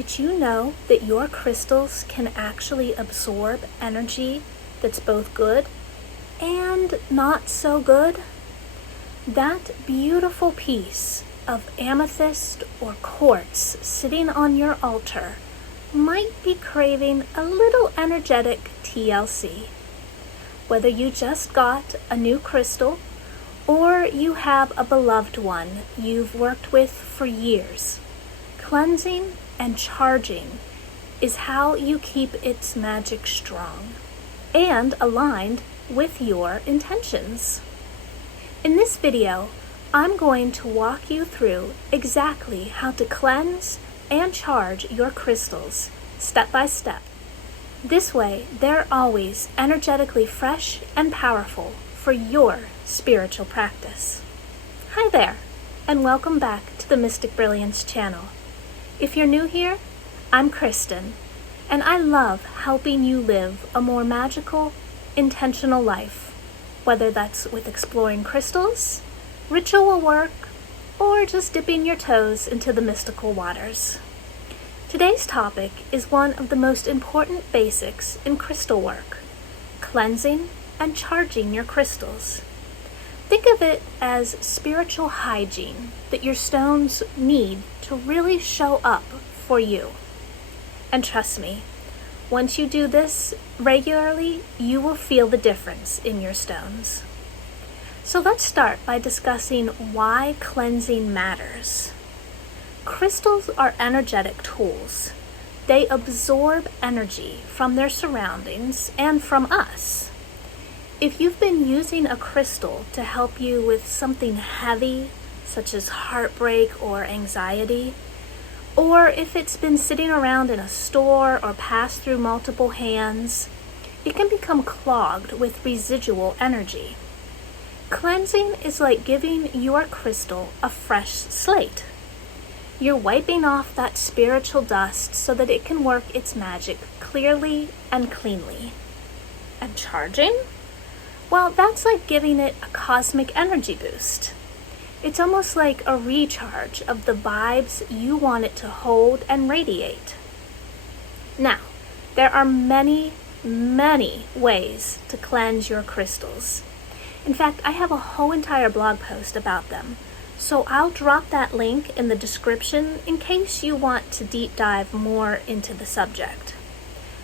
Did you know that your crystals can actually absorb energy that's both good and not so good? That beautiful piece of amethyst or quartz sitting on your altar might be craving a little energetic TLC. Whether you just got a new crystal or you have a beloved one you've worked with for years, cleansing and charging is how you keep its magic strong and aligned with your intentions. In this video, I'm going to walk you through exactly how to cleanse and charge your crystals step by step. This way, they're always energetically fresh and powerful for your spiritual practice. Hi there, and welcome back to the Mystic Brilliance channel. If you're new here, I'm Kristen, and I love helping you live a more magical, intentional life, whether that's with exploring crystals, ritual work, or just dipping your toes into the mystical waters. Today's topic is one of the most important basics in crystal work: cleansing and charging your crystals. Think of it as spiritual hygiene that your stones need to really show up for you. And trust me, once you do this regularly, you will feel the difference in your stones. So let's start by discussing why cleansing matters. Crystals are energetic tools. They absorb energy from their surroundings and from us. If you've been using a crystal to help you with something heavy, such as heartbreak or anxiety, or if it's been sitting around in a store or passed through multiple hands, it can become clogged with residual energy. Cleansing is like giving your crystal a fresh slate. You're wiping off that spiritual dust so that it can work its magic clearly and cleanly. And charging? Well, that's like giving it a cosmic energy boost. It's almost like a recharge of the vibes you want it to hold and radiate. Now, there are many ways to cleanse your crystals. In fact, I have a whole entire blog post about them, so I'll drop that link in the description in case you want to deep dive more into the subject.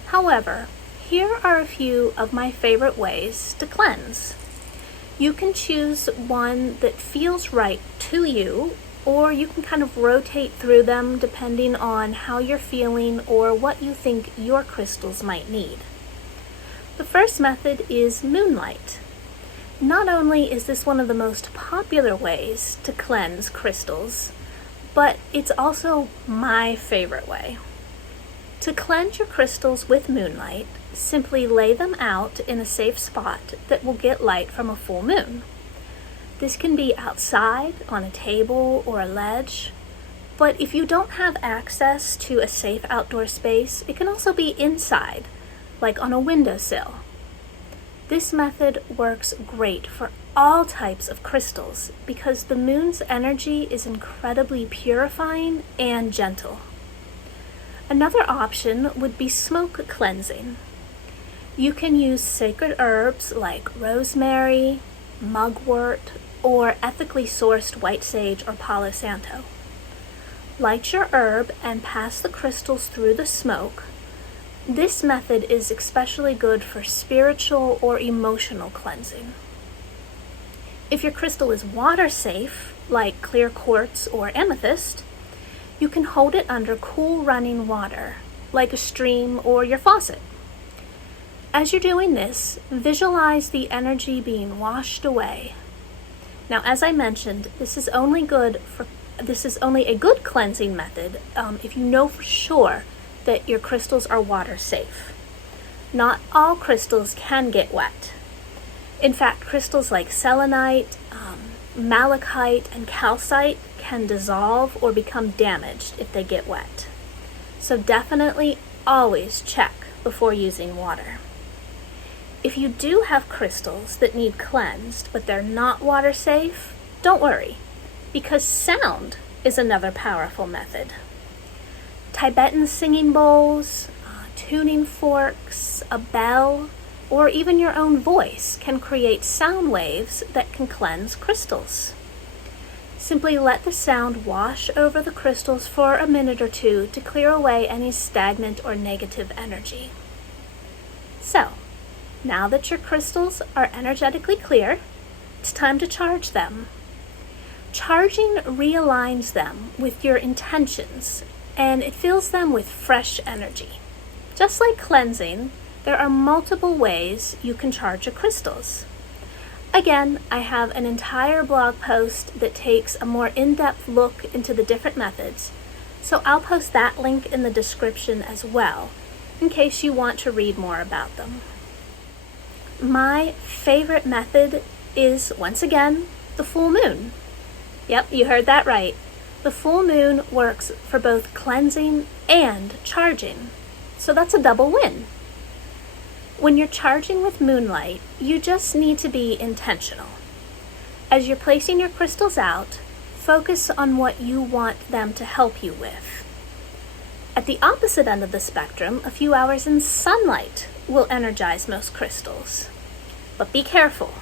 However, here are a few of my favorite ways to cleanse. You can choose one that feels right to you, or you can kind of rotate through them depending on how you're feeling or what you think your crystals might need. The first method is Moonlight. Not only is this one of the most popular ways to cleanse crystals, but it's also my favorite way. To cleanse your crystals with Moonlight, simply lay them out in a safe spot that will get light from a full moon. This can be outside, on a table, or a ledge, but if you don't have access to a safe outdoor space, it can also be inside, like on a windowsill. This method works great for all types of crystals because the moon's energy is incredibly purifying and gentle. Another option would be smoke cleansing. You can use sacred herbs like rosemary, mugwort, or ethically sourced white sage or palo santo. Light your herb and pass the crystals through the smoke. This method is especially good for spiritual or emotional cleansing. If your crystal is water safe, like clear quartz or amethyst, you can hold it under cool running water, like a stream or your faucet. As you're doing this, visualize the energy being washed away. Now, as I mentioned, this is only a good cleansing method if you know for sure that your crystals are water safe. Not all crystals can get wet. In fact, crystals like selenite, malachite, and calcite can dissolve or become damaged if they get wet. So definitely always check before using water. If you do have crystals that need cleansed but they're not water safe, don't worry, because sound is another powerful method. Tibetan singing bowls, tuning forks, a bell, or even your own voice can create sound waves that can cleanse crystals. Simply let the sound wash over the crystals for a minute or two to clear away any stagnant or negative energy. So, now that your crystals are energetically clear, it's time to charge them. Charging realigns them with your intentions, and it fills them with fresh energy. Just like cleansing, there are multiple ways you can charge your crystals. Again, I have an entire blog post that takes a more in-depth look into the different methods, so I'll post that link in the description as well, in case you want to read more about them. My favorite method is, once again, the full moon. Yep, you heard that right. The full moon works for both cleansing and charging, so that's a double win. When you're charging with Moonlight, you just need to be intentional. As you're placing your crystals out, focus on what you want them to help you with. At the opposite end of the spectrum, a few hours in sunlight will energize most crystals. But be careful.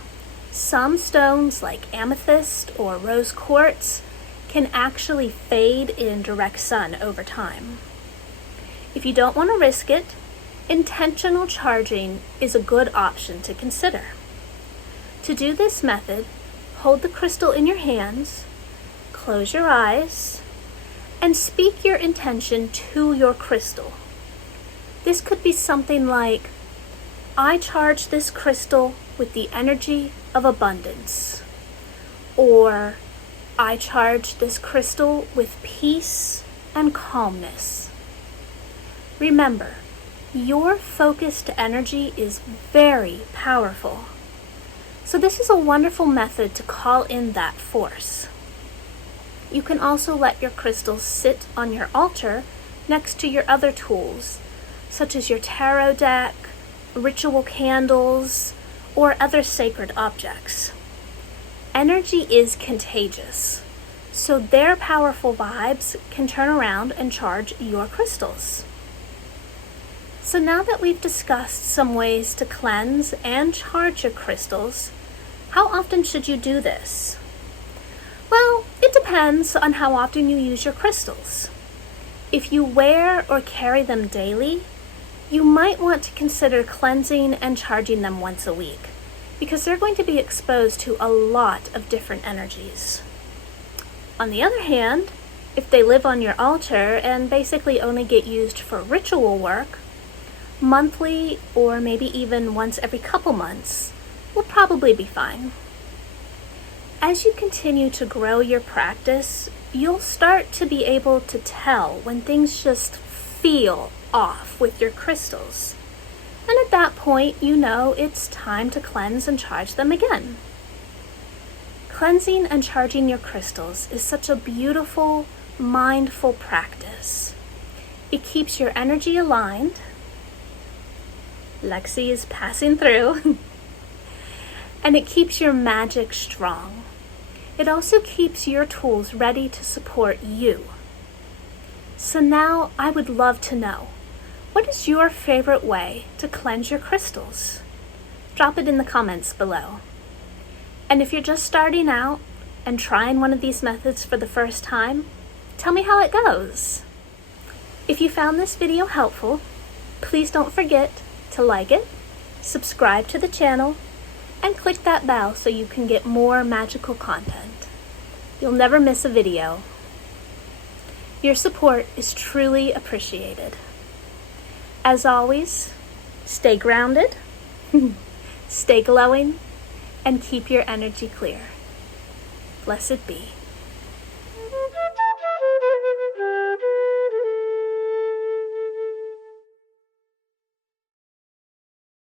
Some stones, like amethyst or rose quartz, can actually fade in direct sun over time. If you don't want to risk it, intentional charging is a good option to consider. To do this method, hold the crystal in your hands, close your eyes, and speak your intention to your crystal. This could be something like, I charge this crystal with the energy of abundance, or I charge this crystal with peace and calmness. Remember, your focused energy is very powerful. So this is a wonderful method to call in that force. You can also let your crystals sit on your altar next to your other tools, such as your tarot deck, ritual candles, or other sacred objects. Energy is contagious, so their powerful vibes can turn around and charge your crystals. So now that we've discussed some ways to cleanse and charge your crystals, how often should you do this? Well, it depends on how often you use your crystals. If you wear or carry them daily, you might want to consider cleansing and charging them once a week, because they're going to be exposed to a lot of different energies. On the other hand, if they live on your altar and basically only get used for ritual work, monthly or maybe even once every couple months will probably be fine. As you continue to grow your practice, you'll start to be able to tell when things just feel off with your crystals. And at that point, you know it's time to cleanse and charge them again. Cleansing and charging your crystals is such a beautiful, mindful practice. It keeps your energy aligned. Lexi is passing through. And it keeps your magic strong. It also keeps your tools ready to support you. So now I would love to know, what is your favorite way to cleanse your crystals? Drop it in the comments below. And if you're just starting out and trying one of these methods for the first time, tell me how it goes. If you found this video helpful, please don't forget to like it, subscribe to the channel, and click that bell so you can get more magical content. You'll never miss a video. Your support is truly appreciated. As always, stay grounded, stay glowing, and keep your energy clear. Blessed be.